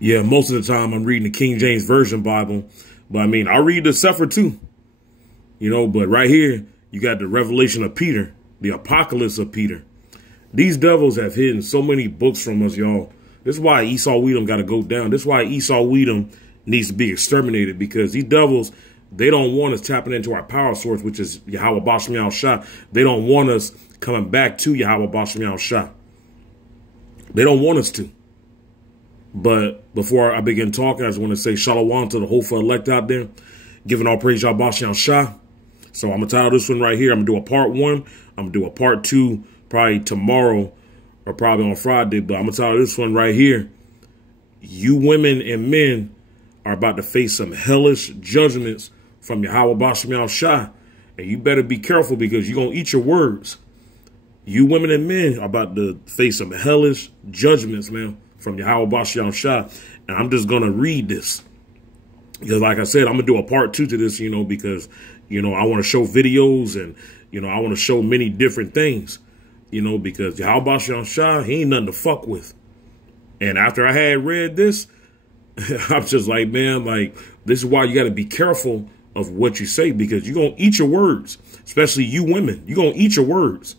Yeah, most of the time I'm reading the King James Version Bible, but I mean, I read the Sefer too, but right here, you got the revelation of Peter, the apocalypse of Peter. These devils have hidden so many books from us, y'all. This is why Esau Wedom got to go down. This is why Esau Wedom needs to be exterminated, because these devils, they don't want us tapping into our power source, which is Yahweh Bashem Yahweh Shah. They don't want us coming back to Yahweh Bashem Yahweh Shah. They don't want us to. But before I begin talking, I just want to say shalom to the hopeful elect out there, giving all praise Yahweh Bashem Yahweh Shah. So I'm going to title this one right here. I'm going to do a part 1. I'm going to do a part 2 probably tomorrow or probably on Friday. But I'm going to title this one right here. You women and men are about to face some hellish judgments from Yahweh Bashem Yahweh Shah. And you better be careful, because you're going to eat your words. You women and men are about to face some hellish judgments, man, from Yahweh Bashem Yahweh Shah. And I'm just going to read this, because like I said, I'm going to do a part 2 to this, because, I want to show videos and, I want to show many different things, because Yahweh Bashem Yahweh Shah, he ain't nothing to fuck with. And after I had read this, I'm just like, man, like, this is why you got to be careful of what you say, because you're going to eat your words, especially you women. You're going to eat your words.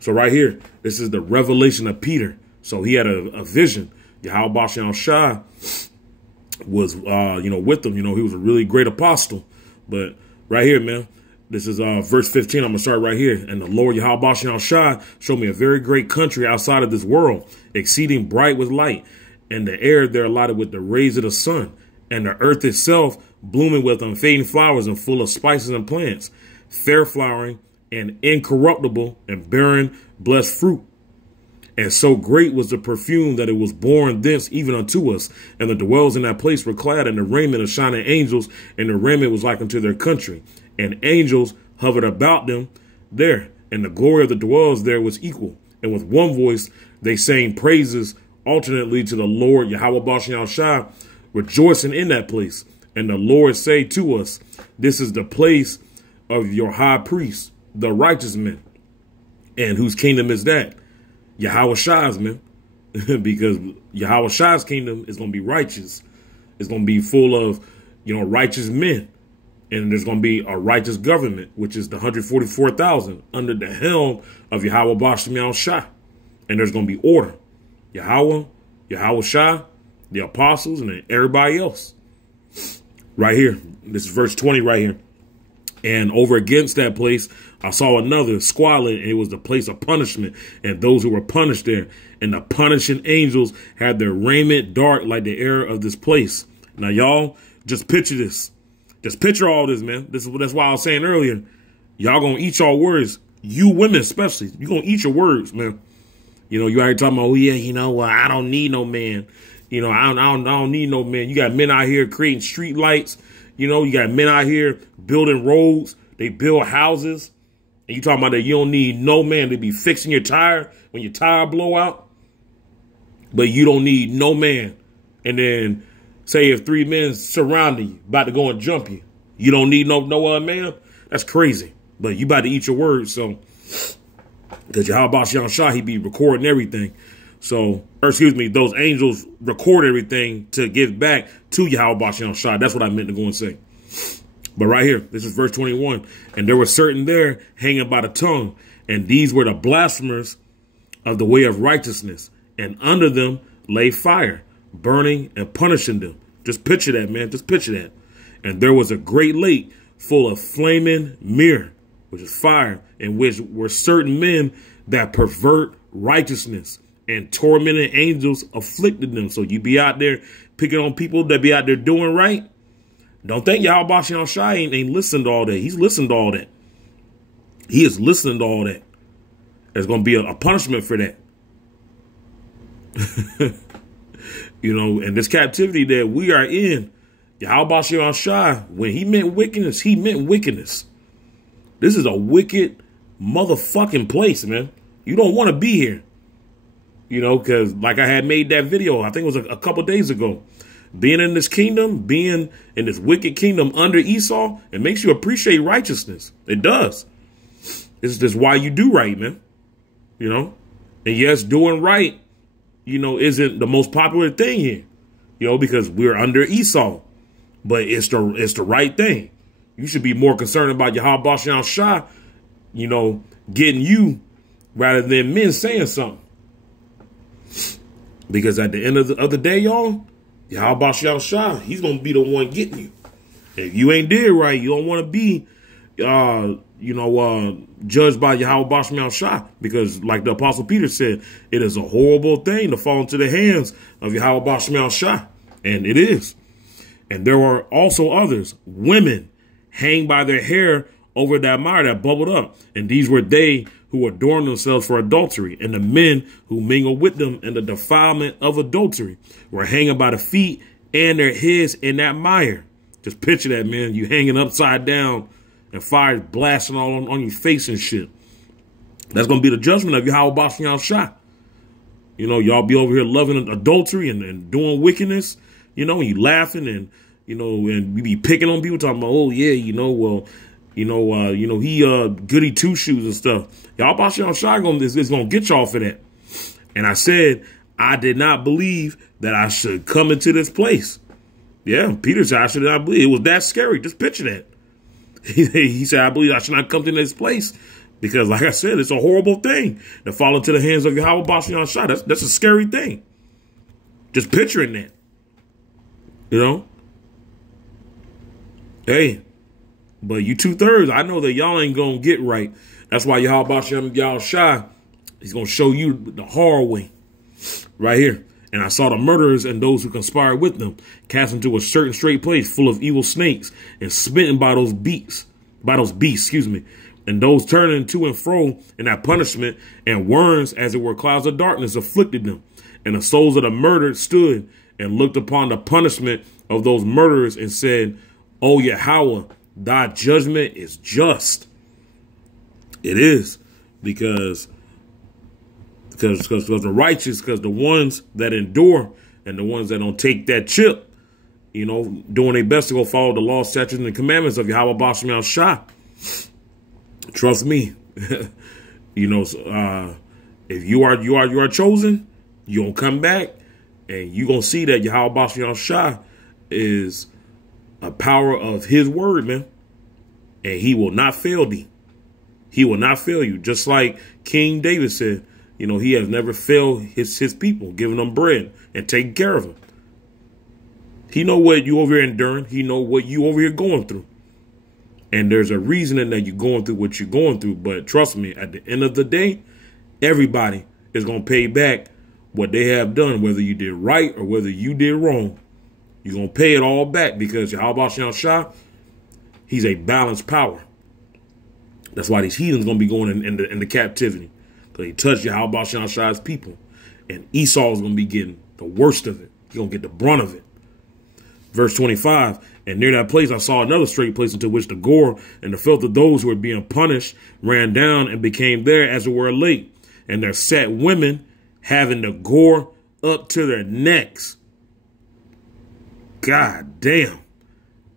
So right here, this is the revelation of Peter. So he had a vision. Yahweh Bashem Yahweh Shah was, with him. He was a really great apostle. But right here, man, this is verse 15. I'm going to start right here. And the Lord Yahweh Bashem Yahweh Shah showed me a very great country outside of this world, exceeding bright with light, and the air there allotted with the rays of the sun, and the earth itself blooming with unfading flowers and full of spices and plants, fair flowering and incorruptible, and bearing blessed fruit. And so great was the perfume that it was borne thence even unto us. And the dwellers in that place were clad in the raiment of shining angels, and the raiment was like unto their country. And angels hovered about them there, and the glory of the dwellers there was equal. And with one voice they sang praises alternately to the Lord Yahweh Bashem Yahweh Shah, rejoicing in that place. And the Lord say to us, this is the place of your high priest, the righteous men. And whose kingdom is that? Yahweh Shah's, man. Because Yahweh Shah's kingdom is going to be righteous. It's going to be full of, righteous men. And there's going to be a righteous government, which is the 144,000 under the helm of Yahweh Bashem Yahweh Shah. And there's going to be order. Yahweh Shah, the apostles, and then everybody else. Right here. This is verse 20 right here. And over against that place, I saw another squalid, and it was the place of punishment, and those who were punished there. And the punishing angels had their raiment dark like the air of this place. Now, y'all, just picture this. Just picture all this, man. That's why I was saying earlier, y'all gonna eat your words. You women especially, you gonna eat your words, man. You already talking about, oh yeah, I don't need no man. I don't need no man. You got men out here creating street lights. You got men out here building roads. They build houses. And you talking about that you don't need no man to be fixing your tire when your tire blow out. But you don't need no man. And then say if 3 men surrounding you, about to go and jump you, you don't need no other man. That's crazy. But you about to eat your words. So, because Yahweh Bashem Yahweh Shah, he be recording everything. So, those angels record everything to give back to Yahweh Bashem Yahweh Shah. That's what I meant to go and say. But right here, this is verse 21. And there were certain there hanging by the tongue, and these were the blasphemers of the way of righteousness. And under them lay fire, burning and punishing them. Just picture that, man. Just picture that. And there was a great lake full of flaming myrrh, which is fire, in which were certain men that pervert righteousness, and tormented angels afflicted them. So you be out there picking on people that be out there doing right. Don't think Yahweh Bashem Yahweh Shah ain't listened to all that. He's listened to all that. He is listening to all that. There's going to be a punishment for that. In this captivity that we are in, Yahweh Bashem Yahweh Shah, when he meant wickedness, he meant wickedness. This is a wicked motherfucking place, man. You don't want to be here. Because like I had made that video, I think it was a couple days ago. Being in this kingdom, being in this wicked kingdom under Esau, it makes you appreciate righteousness. It does. It's just why you do right, man. And yes, doing right, isn't the most popular thing here. you know, because we're under Esau. But it's the right thing. You should be more concerned about Yahweh Bashan Shah, you know, getting you rather than men saying something. Because at the end of the day, y'all, Yahweh Bashan Shah, he's going to be the one getting you. If you ain't did right, you don't want to be, judged by Yahweh Bashan Shah. Because like the Apostle Peter said, it is a horrible thing to fall into the hands of Yahweh Bashan Shah. And it is. And there were also others, women, hang by their hair over that mire that bubbled up. And these were they who adorned themselves for adultery. And the men who mingled with them in the defilement of adultery were hanging by the feet and their heads in that mire. Just picture that, man. You hanging upside down and fire blasting all on your face and shit. That's going to be the judgment of Yahweh Bashan Shah. You know, y'all be over here loving adultery and doing wickedness. You know, and you laughing and, you know, and we be picking on people talking about, oh, yeah, you know, well, he goody two shoes and stuff. Y'all Bashan Shah is going to get y'all for that. And I said, I did not believe that I should come into this place. Yeah, Peter said I should not believe. It was that scary. Just picture that. He said, I believe I should not come to this place. Because, like I said, it's a horrible thing to fall into the hands of Yahweh Bashan Shah. That's a scary thing. Just picturing that. You know? Hey, but you 2/3, I know that y'all ain't going to get right. That's why Yahweh Bashan Shah, he's going to show you the hard way. Right here. And I saw the murderers and those who conspired with them cast into a certain straight place full of evil snakes and smitten by those beasts, and those turning to and fro in that punishment, and worms, as it were clouds of darkness, afflicted them. And the souls of the murdered stood and looked upon the punishment of those murderers and said, O Yahweh, thy judgment is just. It is, because the righteous, because the ones that endure and the ones that don't take that chip, you know, doing their best to go follow the law, statutes, and the commandments of Yahweh Bashan Shah. Trust me, you know, if you are chosen, you gonna come back and you gonna see that Yahweh Bashan Shah is a power of his word, man, and he will not fail thee. He will not fail you, just like King David said. You know, he has never failed his people, giving them bread and taking care of them. He know what you over here enduring. He know what you over here going through. And there's a reason that you're going through what you're going through. But trust me, at the end of the day, everybody is going to pay back what they have done, whether you did right or whether you did wrong. You're going to pay it all back because Yahweh Bashan Shah, he's a balanced power. That's why these heathens going to be going into captivity. Because he touched Yahweh Bashan Shah's people. And Esau is going to be getting the worst of it. He's going to get the brunt of it. Verse 25, and near that place I saw another straight place into which the gore and the filth of those who were being punished ran down and became there as it were a lake. And there sat women having the gore up to their necks. God damn.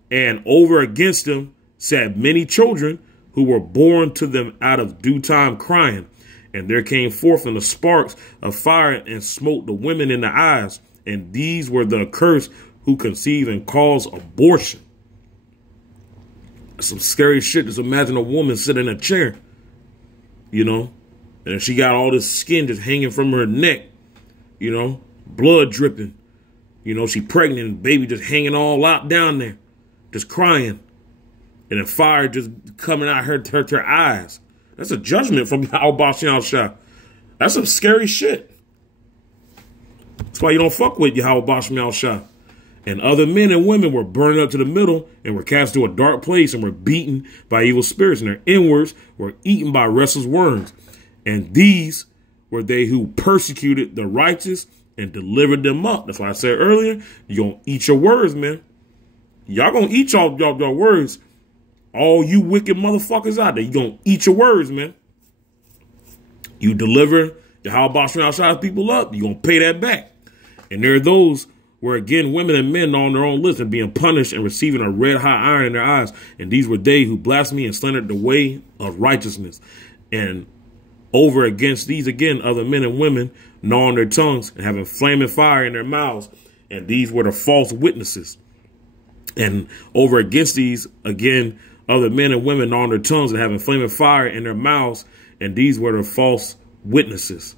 And over against them sat many children who were born to them out of due time crying. And there came forth in the sparks of fire and smote the women in the eyes. And these were the accursed who conceive and cause abortion. Some scary shit. Just imagine a woman sitting in a chair, you know, and she got all this skin just hanging from her neck, you know, blood dripping. You know, she pregnant and baby just hanging all out down there, just crying. And the fire just coming out her eyes. That's a judgment from Yahweh Bashan Shah. That's some scary shit. That's why you don't fuck with Yahweh Bashan Shah. And other men and women were burned up to the middle and were cast to a dark place and were beaten by evil spirits, and their inwards were eaten by restless worms. And these were they who persecuted the righteous and delivered them up. That's why I said earlier, you're going to eat your words, man. Y'all going to eat y'all words. All you wicked motherfuckers out there, you're going to eat your words, man. You deliver Yahweh Bashan Shah's people up, you're going to pay that back. And there are those where, again, women and men on their own list and being punished and receiving a red-hot iron in their eyes. And these were they who blasphemed and slandered the way of righteousness. And over against these, again, other men and women gnawing their tongues and having flaming fire in their mouths. And these were the false witnesses. And over against these, again, other men and women on their tongues and having flaming fire in their mouths. And these were the false witnesses.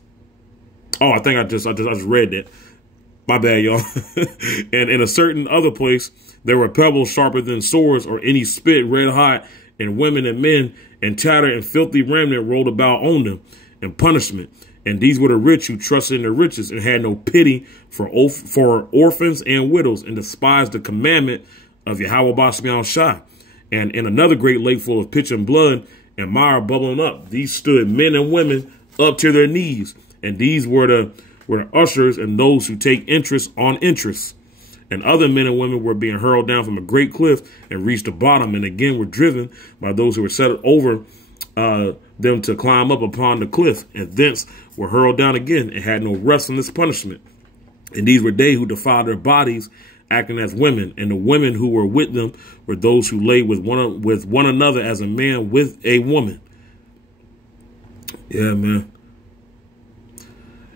Oh, I think I just read that. My bad, y'all. And in a certain other place, there were pebbles sharper than swords or any spit red hot, and women and men and tattered and filthy remnant rolled about on them in punishment. And these were the rich who trusted in their riches and had no pity for orphans and widows, and despised the commandment of Yahweh Bashem Shai. And in another great lake full of pitch and blood and mire bubbling up, these stood men and women up to their knees. And these were the ushers and those who take interest on interest. And other men and women were being hurled down from a great cliff and reached the bottom, and again were driven by those who were set over them to climb up upon the cliff, and thence were hurled down again and had no rest from this punishment. And these were they who defiled their bodies, acting as women, and the women who were with them were those who lay with one another as a man with a woman. Yeah, man.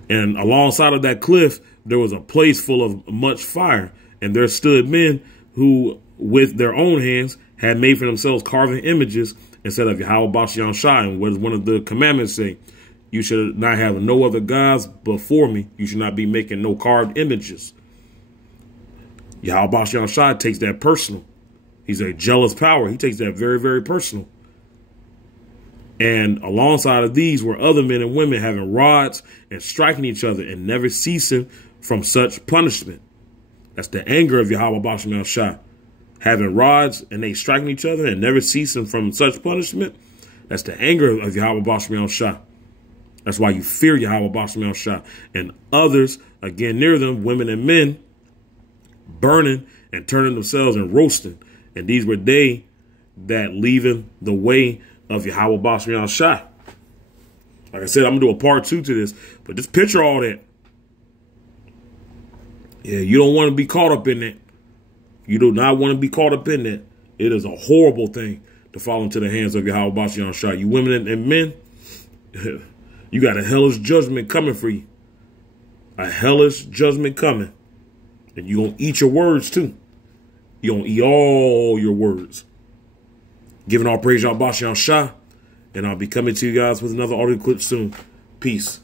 And alongside of that cliff, there was a place full of much fire, and there stood men who, with their own hands, had made for themselves carving images instead of Yahweh Bashem Shai. And what does one of the commandments say? You should not have no other gods before me. You should not be making no carved images. Yahweh Bashem Shai takes that personal. He's a jealous power. He takes that very, very personal. And alongside of these were other men and women having rods and striking each other and never ceasing from such punishment. That's the anger of Yahweh Bashem Shai. Having rods and they striking each other and never ceasing from such punishment. That's the anger of Yahweh Bashem Shai. That's why you fear Yahweh Bashem Shai. And others, again near them, women and men, burning and turning themselves and roasting. And these were they that leaving the way of Yahweh Bashem Shai. Like I said, I'm going to do a part 2 to this. But just picture all that. Yeah, you don't want to be caught up in that. You do not want to be caught up in that. It is a horrible thing to fall into the hands of Yahweh Bashem Shai. You women and men, you got a hellish judgment coming for you. A hellish judgment coming. And you're going to eat your words too. You're going to eat all your words. Giving all praise Yahweh Bashem Shai. And I'll be coming to you guys with another audio clip soon. Peace.